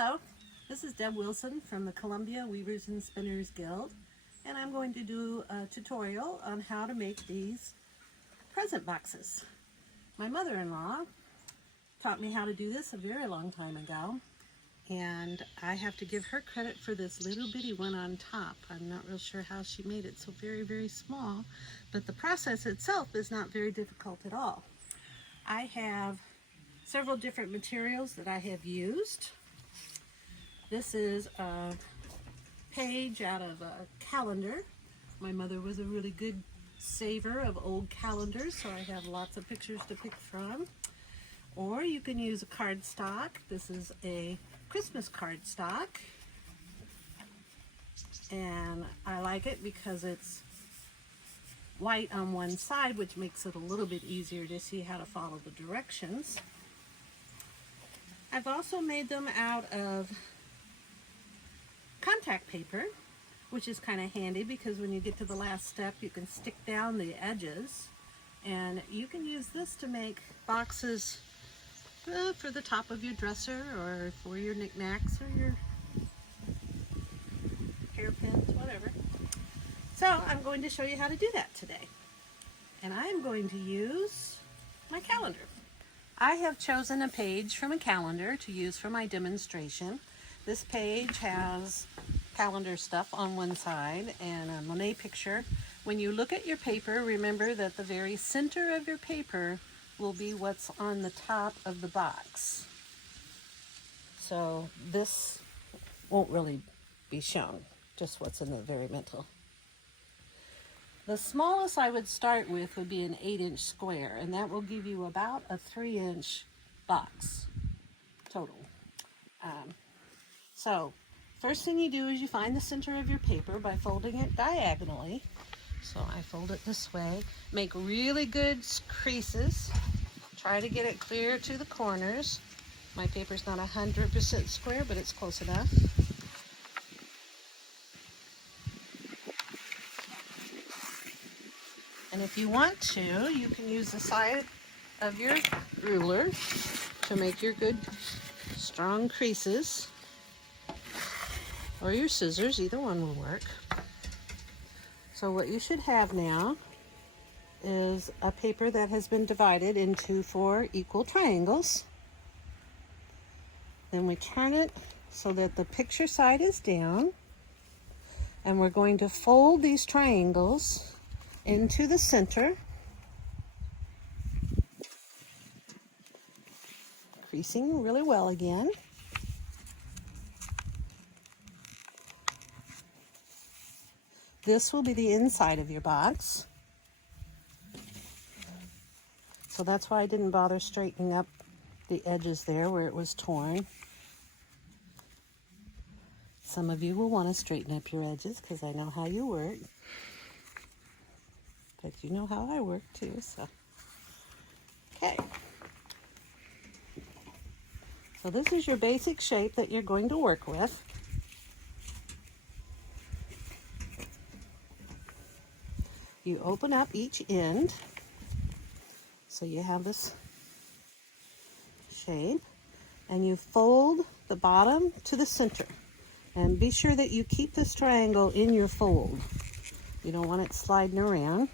Hello, this is Deb Wilson from the Columbia Weavers and Spinners Guild, and I'm going to do a tutorial on how to make these present boxes. My mother-in-law taught me how to do this a very long time ago, and I have to give her credit for this little bitty one on top. I'm not real sure how she made it so very, very small, but the process itself is not very difficult at all. I have several different materials that I have used. This is a page out of a calendar. My mother was a really good saver of old calendars, so I have lots of pictures to pick from. Or you can use a cardstock. This is a Christmas cardstock, and I like it because it's white on one side, which makes it a little bit easier to see how to follow the directions. I've also made them out of contact paper, which is kind of handy because when you get to the last step you can stick down the edges, and you can use this to make boxes for the top of your dresser or for your knickknacks or your hairpins, whatever. So I'm going to show you how to do that today, and I'm going to use my calendar. I have chosen a page from a calendar to use for my demonstration. This page has calendar stuff on one side and a Monet picture. When you look at your paper, remember that the very center of your paper will be what's on the top of the box. So this won't really be shown, just what's in the very middle. The smallest I would start with would be an 8-inch square, and that will give you about a 3-inch box total. So first thing you do is you find the center of your paper by folding it diagonally. So I fold it this way. Make really good creases. Try to get it clear to the corners. My paper's not 100% square, but it's close enough. And if you want to, you can use the side of your ruler to make your good strong creases, or your scissors, either one will work. So what you should have now is a paper that has been divided into 4 equal triangles. Then we turn it so that the picture side is down, and we're going to fold these triangles into the center, creasing really well again. This will be the inside of your box. So that's why I didn't bother straightening up the edges there where it was torn. Some of you will want to straighten up your edges because I know how you work. But you know how I work too, so. Okay. So this is your basic shape that you're going to work with. You open up each end, so you have this shape, and you fold the bottom to the center. And be sure that you keep this triangle in your fold. You don't want it sliding around.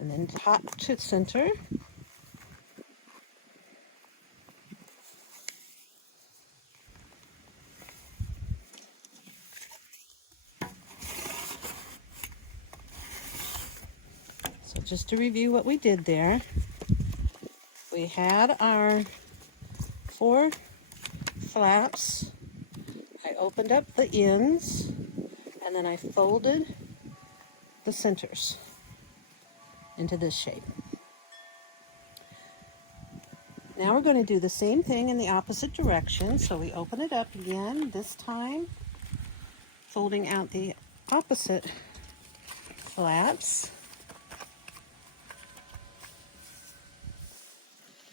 And then top to center. So just to review what we did there, we had our 4 flaps. I opened up the ends, and then I folded the centers into this shape. Now we're going to do the same thing in the opposite direction. So we open it up again, this time folding out the opposite flaps,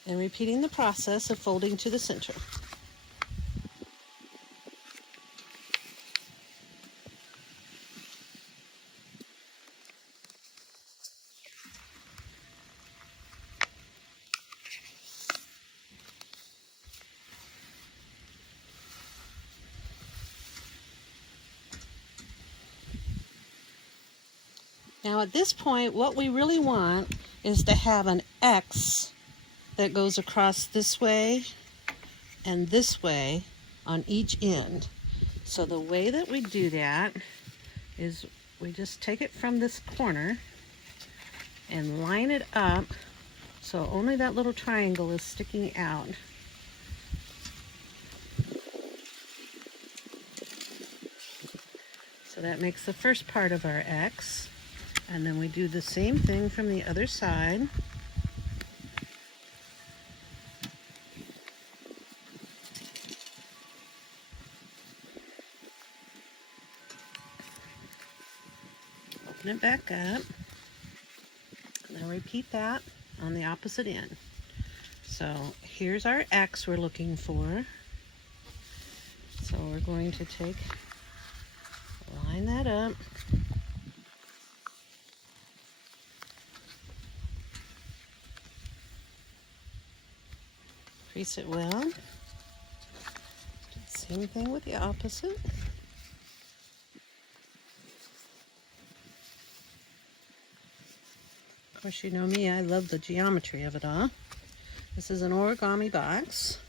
and repeating the process of folding to the center. Now at this point, what we really want is to have an X that goes across this way and this way on each end. So the way that we do that is we just take it from this corner and line it up so only that little triangle is sticking out. So that makes the first part of our X. And then we do the same thing from the other side. Open it back up. And then repeat that on the opposite end. So here's our X we're looking for. So we're going to line that up. Crease it well. Do the same thing with the opposite. Of course, you know me, I love the geometry of it all. This is an origami box.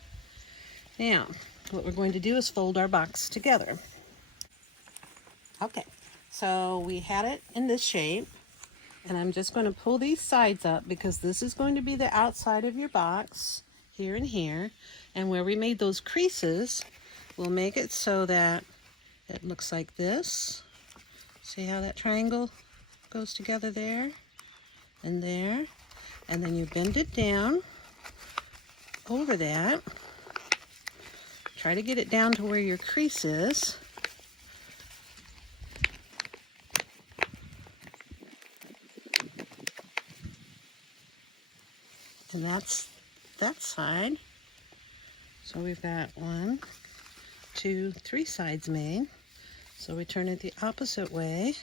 Now, what we're going to do is fold our box together. Okay, so we had it in this shape, and I'm just going to pull these sides up because this is going to be the outside of your box, here and here. And where we made those creases, we'll make it so that it looks like this. See how that triangle goes together there and there? And then you bend it down over that. Try to get it down to where your crease is. And that's that side. So we've got 1, 2, 3 sides made. So we turn it the opposite way.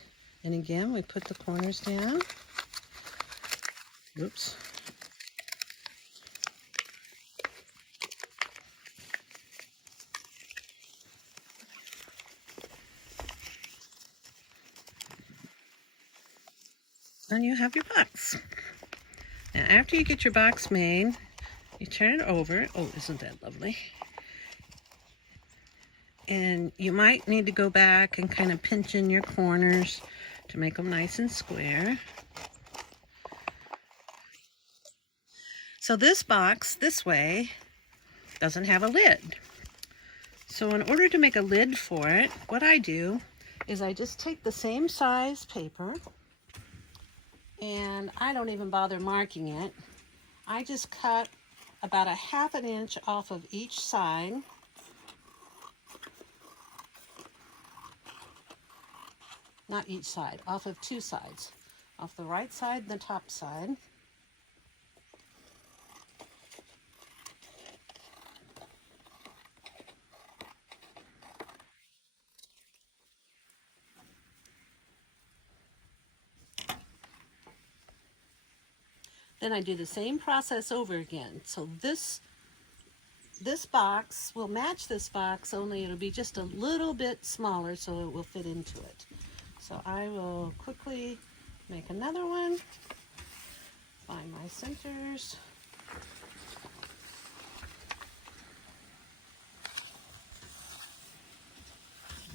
And again, we put the corners down. Oops. And you have your box. Now after you get your box made, you turn it over. Oh, isn't that lovely? And you might need to go back and kind of pinch in your corners to make them nice and square. So this box, this way, doesn't have a lid. So in order to make a lid for it, what I do is I just take the same size paper, and I don't even bother marking it. I just cut about 1/2 inch off of each side. Not each side, off of 2 sides. Off the right side and the top side. Then I do the same process over again. So this box will match this box, only it'll be just a little bit smaller so it will fit into it. So I will quickly make another one, find my centers.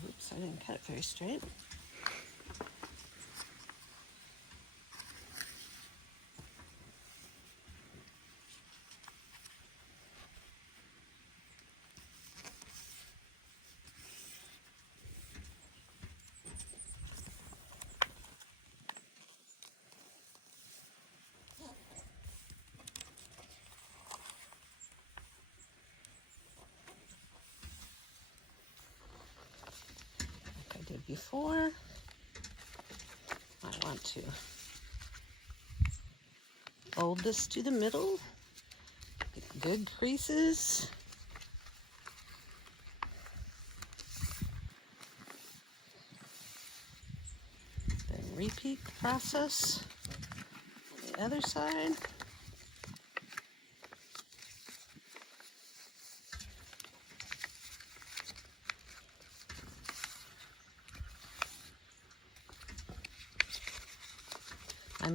Oops, I didn't cut it very straight. Before, I want to fold this to the middle, get good creases. Then repeat the process on the other side.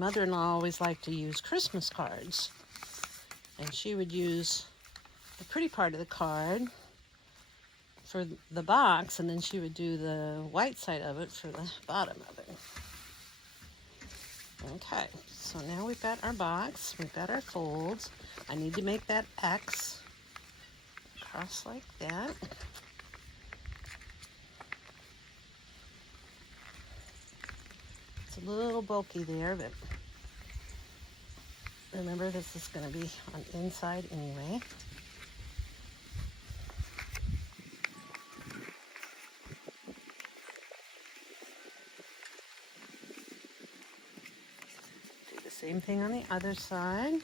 mother-in-law always liked to use Christmas cards. And she would use the pretty part of the card for the box, and then she would do the white side of it for the bottom of it. Okay, so now we've got our box, we've got our folds. I need to make that X across like that. It's a little bulky there, but remember this is going to be on the inside anyway. Do the same thing on the other side.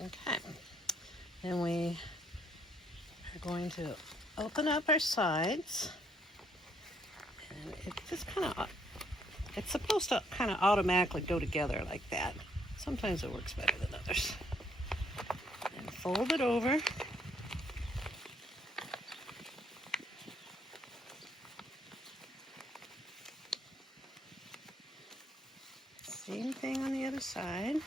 Okay, and we are going to open up our sides, and it just it's supposed to kind of automatically go together like that. Sometimes it works better than others. And fold it over. Same thing on the other side.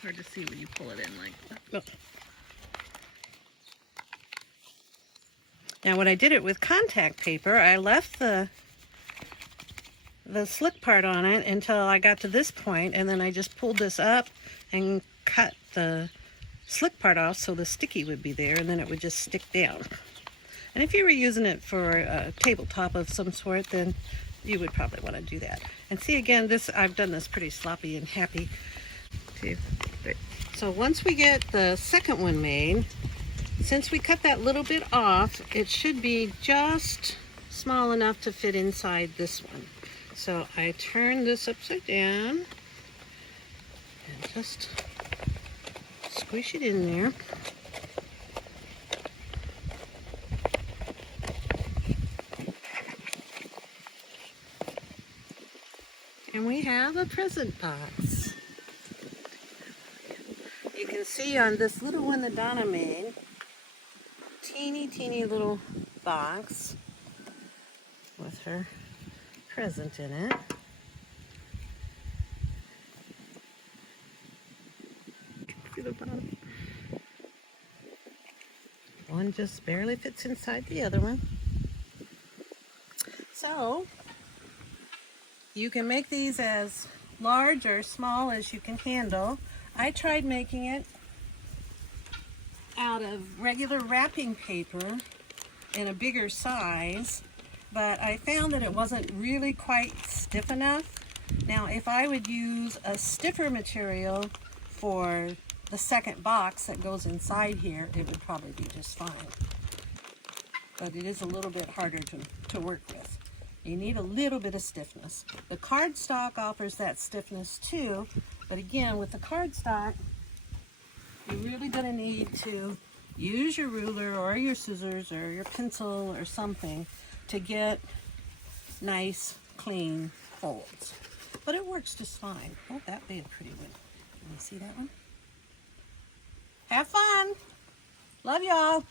Hard to see when you pull it in like that. Oh. Now when I did it with contact paper, I left the slick part on it until I got to this point, and then I just pulled this up and cut the slick part off so the sticky would be there, and then it would just stick down. And if you were using it for a tabletop of some sort, then you would probably want to do that. And see, again, I've done this pretty sloppy and happy. So once we get the second one made, since we cut that little bit off, it should be just small enough to fit inside this one. So I turn this upside down and just squish it in there. And we have a present box. You can see on this little one that Donna made, teeny little box with her present in it. See the bottom. One just barely fits inside the other one. So you can make these as large or small as you can handle. I tried making it out of regular wrapping paper in a bigger size, but I found that it wasn't really quite stiff enough. Now, if I would use a stiffer material for the second box that goes inside here, it would probably be just fine. But it is a little bit harder to work with. You need a little bit of stiffness. The cardstock offers that stiffness too, but again, with the cardstock, you're really going to need to use your ruler or your scissors or your pencil or something to get nice, clean folds. But it works just fine. Oh, that made a pretty one. Can you see that one? Have fun. Love y'all.